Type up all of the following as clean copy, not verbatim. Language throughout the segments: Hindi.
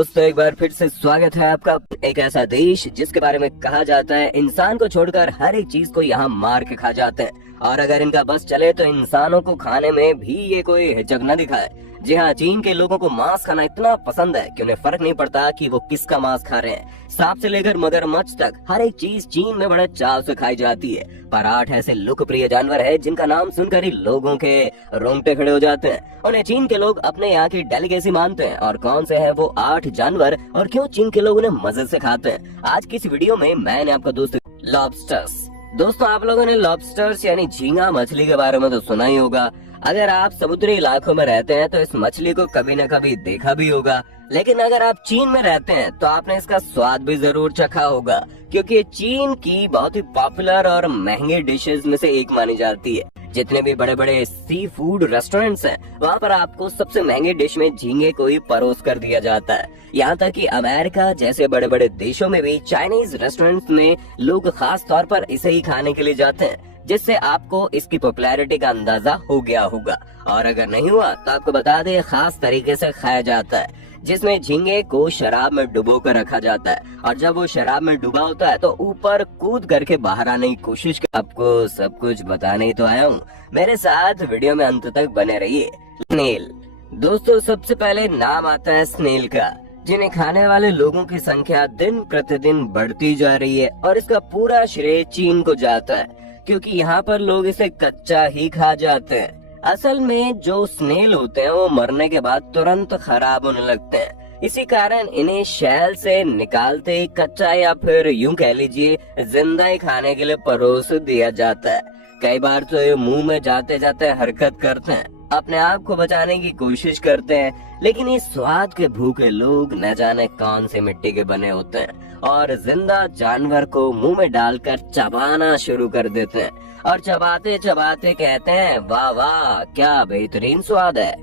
दोस्तों एक बार फिर से स्वागत है आपका। एक ऐसा देश जिसके बारे में कहा जाता है इंसान को छोड़कर हर एक चीज को यहाँ मार के खा जाते हैं, और अगर इनका बस चले तो इंसानों को खाने में भी ये कोई हिचक न दिखाए। जी हाँ, चीन के लोगों को मांस खाना इतना पसंद है कि उन्हें फर्क नहीं पड़ता कि वो किसका मांस खा रहे हैं। सांप से लेकर मगरमच्छ तक हर एक चीज चीन में बड़े चाव से खाई जाती है। पर 8 ऐसे लोकप्रिय जानवर है जिनका नाम सुनकर ही लोगों के रोंगटे खड़े हो जाते हैं। उन्हें चीन के लोग अपने यहाँ की डेलीकेसी मानते हैं। और कौन से हैं वो 8 जानवर और क्यों चीन के लोग उन्हें मजे से खाते हैं, आज की इस वीडियो में मैंने आपका दोस्त लॉबस्टर्स। दोस्तों आप लोगों ने लॉबस्टर्स यानी झींगा मछली के बारे में तो सुना ही होगा। अगर आप समुद्री इलाकों में रहते हैं तो इस मछली को कभी न कभी देखा भी होगा, लेकिन अगर आप चीन में रहते हैं तो आपने इसका स्वाद भी जरूर चखा होगा, क्योंकि ये चीन की बहुत ही पॉपुलर और महंगे डिशेस में से एक मानी जाती है। जितने भी बड़े बड़े सी फूड रेस्टोरेंट्स हैं, वहाँ पर आपको सबसे महंगे डिश में झींगे को ही परोस कर दिया जाता है। यहाँ तक कि अमेरिका जैसे बड़े बड़े देशों में भी चाइनीज रेस्टोरेंट्स में लोग खास तौर पर इसे ही खाने के लिए जाते हैं, जिससे आपको इसकी पॉपुलैरिटी का अंदाजा हो गया होगा। और अगर नहीं हुआ तो आपको बता दें, खास तरीके से खाया जाता है, जिसमें झींगे को शराब में डुबो कर रखा जाता है, और जब वो शराब में डूबा होता है तो ऊपर कूद करके बाहर आने की कोशिश कर। आपको सब कुछ बताने ही तो आया हूँ, मेरे साथ वीडियो में अंत तक बने रहिए। स्नेल। दोस्तों सबसे पहले नाम आता है स्नेल का, जिन्हें खाने वाले लोगों की संख्या दिन प्रतिदिन बढ़ती जा रही है, और इसका पूरा श्रेय चीन को जाता है, क्योंकि यहाँ पर लोग इसे कच्चा ही खा जाते हैं। असल में जो स्नेल होते हैं वो मरने के बाद तुरंत खराब होने लगते हैं, इसी कारण इन्हें शैल से निकालते ही कच्चा या फिर यूं कह लीजिए जिंदा ही खाने के लिए परोस दिया जाता है। कई बार तो ये मुंह में जाते जाते हरकत करते हैं, अपने आप को बचाने की कोशिश करते हैं, लेकिन इस स्वाद के भूखे लोग न जाने कौन से मिट्टी के बने होते हैं और जिंदा जानवर को मुंह में डालकर चबाना शुरू कर देते हैं, और चबाते चबाते कहते हैं वाह वाह क्या बेहतरीन स्वाद है।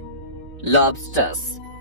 लॉबस्टर्स।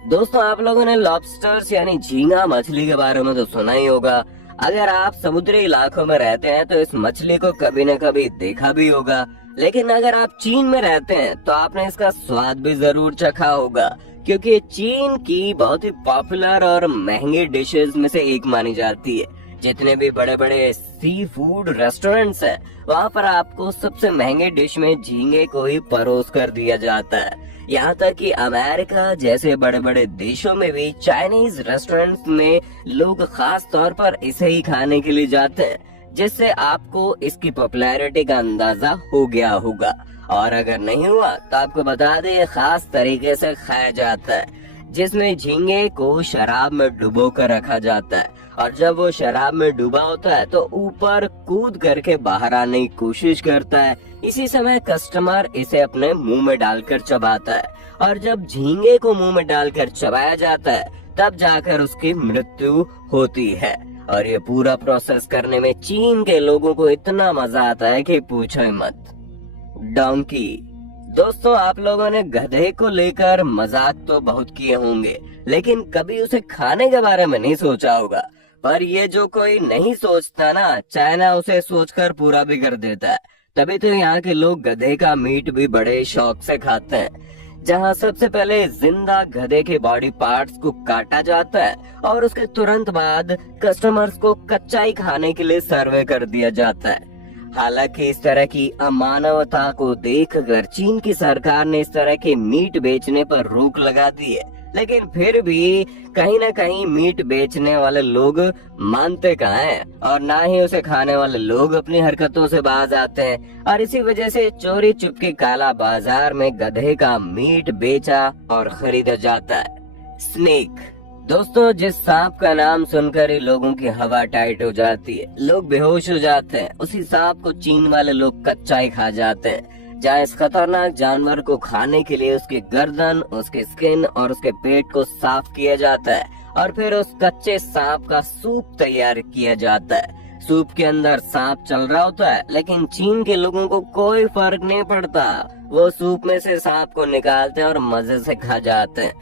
दोस्तों आप लोगों ने लॉबस्टर्स यानी झींगा मछली के बारे में तो सुना ही होगा। अगर आप समुद्री इलाकों में रहते हैं तो इस मछली को कभी न कभी देखा भी होगा, लेकिन अगर आप चीन में रहते हैं तो आपने इसका स्वाद भी जरूर चखा होगा, क्योंकि चीन की बहुत ही पॉपुलर और महंगी डिशेस में से एक मानी जाती है। जितने भी बड़े बड़े सी फूड रेस्टोरेंट्स हैं, वहाँ पर आपको सबसे महंगे डिश में झींगे को ही परोस कर दिया जाता है। यहाँ तक कि अमेरिका जैसे बड़े बड़े देशों में भी चाइनीज रेस्टोरेंट्स में लोग खास तौर पर इसे ही खाने के लिए जाते हैं, जिससे आपको इसकी पॉपुलैरिटी का अंदाजा हो गया होगा। और अगर नहीं हुआ तो आपको बता दें, खास तरीके से खाया जाता है, जिसमें झींगे को शराब में डुबो कर रखा जाता है, और जब वो शराब में डूबा होता है तो ऊपर कूद करके बाहर आने की कोशिश करता है। इसी समय कस्टमर इसे अपने मुंह में डालकर चबाता है, और जब झींगे को मुंह में डालकर चबाया जाता है तब जाकर उसकी मृत्यु होती है। और ये पूरा प्रोसेस करने में चीन के लोगों को इतना मजा आता है कि पूछो ही मत। डोंकी। दोस्तों आप लोगों ने गधे को लेकर मजाक तो बहुत किए होंगे, लेकिन कभी उसे खाने के बारे में नहीं सोचा होगा। पर ये जो कोई नहीं सोचता ना, चाइना उसे सोचकर पूरा भी कर देता है। तभी तो यहाँ के लोग गधे का मीट भी बड़े शौक से खाते हैं, जहाँ सबसे पहले जिंदा गधे के बॉडी पार्ट्स को काटा जाता है और उसके तुरंत बाद कस्टमर्स को कच्चा ही खाने के लिए सर्वे कर दिया जाता है। हालांकि इस तरह की अमानवता को देखकर चीन की सरकार ने इस तरह के मीट बेचने पर रोक लगा दी है, लेकिन फिर भी कहीं न कहीं मीट बेचने वाले लोग मानते कहाँ हैं, और ना ही उसे खाने वाले लोग अपनी हरकतों से बाज आते हैं। और इसी वजह से चोरी चुपके काला बाजार में गधे का मीट बेचा और खरीदा जाता है। स्नेक। दोस्तों जिस सांप का नाम सुनकर ही लोगों की हवा टाइट हो जाती है, लोग बेहोश हो जाते हैं, उसी सांप को चीन वाले लोग कच्चा ही खा जाते हैं। जहाँ इस खतरनाक जानवर को खाने के लिए उसकी गर्दन, उसके स्किन और उसके पेट को साफ किया जाता है, और फिर उस कच्चे सांप का सूप तैयार किया जाता है। सूप के अंदर सांप चल रहा होता है, लेकिन चीन के लोगों को कोई फर्क नहीं पड़ता। वो सूप में से सांप को निकालते हैं और मजे से खा जाते हैं।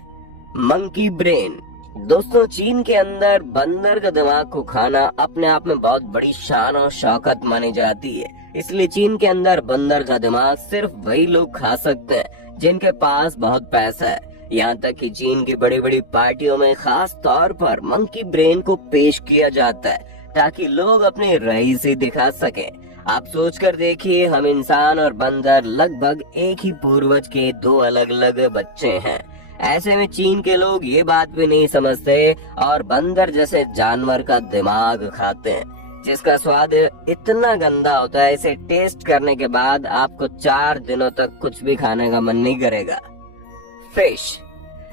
Monkey brain. दोस्तों चीन के अंदर बंदर का दिमाग को खाना अपने आप में बहुत बड़ी शान और शौकत मानी जाती है, इसलिए चीन के अंदर बंदर का दिमाग सिर्फ वही लोग खा सकते हैं जिनके पास बहुत पैसा है। यहाँ तक कि चीन की बड़ी बड़ी पार्टियों में खास तौर पर मंकी ब्रेन को पेश किया जाता है ताकि लोग अपनी रईसी दिखा सकें। आप सोचकर देखिए, हम इंसान और बंदर लगभग एक ही पूर्वज के दो अलग अलग बच्चे हैं। ऐसे में चीन के लोग ये बात भी नहीं समझते और बंदर जैसे जानवर का दिमाग खाते हैं, जिसका स्वाद इतना गंदा होता है, इसे टेस्ट करने के बाद आपको 4 दिनों तक कुछ भी खाने का मन नहीं करेगा। फिश।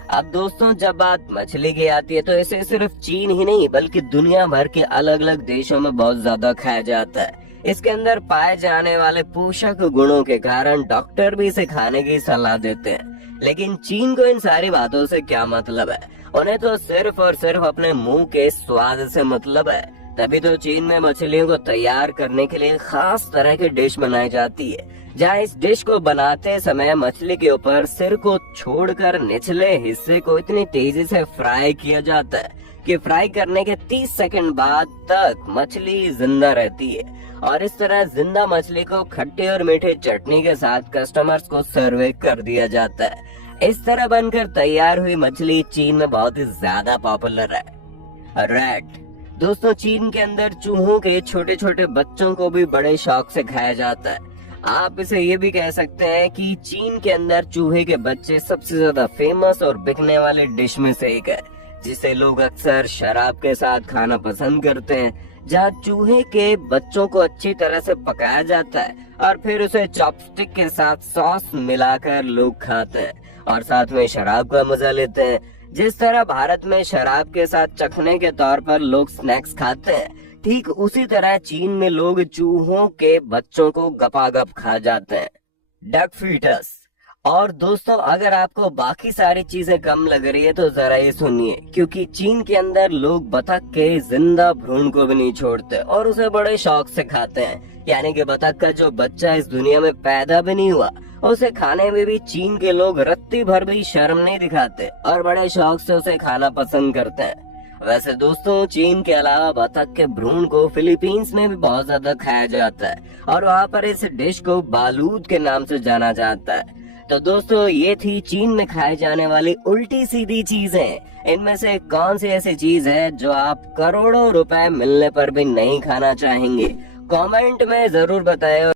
अब दोस्तों, जब बात मछली की आती है तो इसे सिर्फ चीन ही नहीं बल्कि दुनिया भर के अलग अलग देशों में बहुत ज्यादा खाया जाता है। इसके अंदर पाए जाने वाले पोषक गुणों के कारण डॉक्टर भी इसे खाने की सलाह देते हैं। लेकिन चीन को इन सारी बातों से क्या मतलब है? उन्हें तो सिर्फ और सिर्फ अपने मुंह के स्वाद से मतलब है। तभी तो चीन में मछलियों को तैयार करने के लिए खास तरह की डिश बनाई जाती है, जहाँ इस डिश को बनाते समय मछली के ऊपर सिर को छोड़कर निचले हिस्से को इतनी तेजी से फ्राई किया जाता है कि फ्राई करने के 30 सेकंड बाद तक मछली जिंदा रहती है। और इस तरह जिंदा मछली को खट्टे और मीठे चटनी के साथ कस्टमर्स को सर्व कर दिया जाता है। इस तरह बनकर तैयार हुई मछली चीन में बहुत ही ज्यादा पॉपुलर है। रैट। दोस्तों, चीन के अंदर चूहों के छोटे छोटे बच्चों को भी बड़े शौक से खाया जाता है। आप इसे ये भी कह सकते हैं कि चीन के अंदर चूहे के बच्चे सबसे ज्यादा फेमस और बिकने वाले डिश में से एक है, जिसे लोग अक्सर शराब के साथ खाना पसंद करते हैं। जहाँ चूहे के बच्चों को अच्छी तरह से पकाया जाता है और फिर उसे चॉपस्टिक के साथ सॉस मिलाकर लोग खाते हैं और साथ में शराब का मजा लेते हैं। जिस तरह भारत में शराब के साथ चखने के तौर पर लोग स्नैक्स खाते हैं, ठीक उसी तरह चीन में लोग चूहों के बच्चों को गपागप खा जाते हैं। Duck feets. और दोस्तों, अगर आपको बाकी सारी चीजें कम लग रही है तो जरा ये सुनिए, क्योंकि चीन के अंदर लोग बतख के जिंदा भ्रूण को भी नहीं छोड़ते और उसे बड़े शौक से खाते हैं। यानी कि बतख का जो बच्चा इस दुनिया में पैदा भी नहीं हुआ, उसे खाने में भी चीन के लोग रत्ती भर भी शर्म नहीं दिखाते और बड़े शौक से उसे खाना पसंद करते हैं। वैसे दोस्तों, चीन के अलावा बतख के भ्रूण को फिलीपींस में भी बहुत ज्यादा खाया जाता है और वहाँ पर इस डिश को बालूद के नाम से जाना जाता है। तो दोस्तों, ये थी चीन में खाए जाने वाली उल्टी सीधी चीजें। इनमें से कौन सी ऐसी चीज है जो आप करोड़ों रुपए मिलने पर भी नहीं खाना चाहेंगे? कमेंट में जरूर बताएं।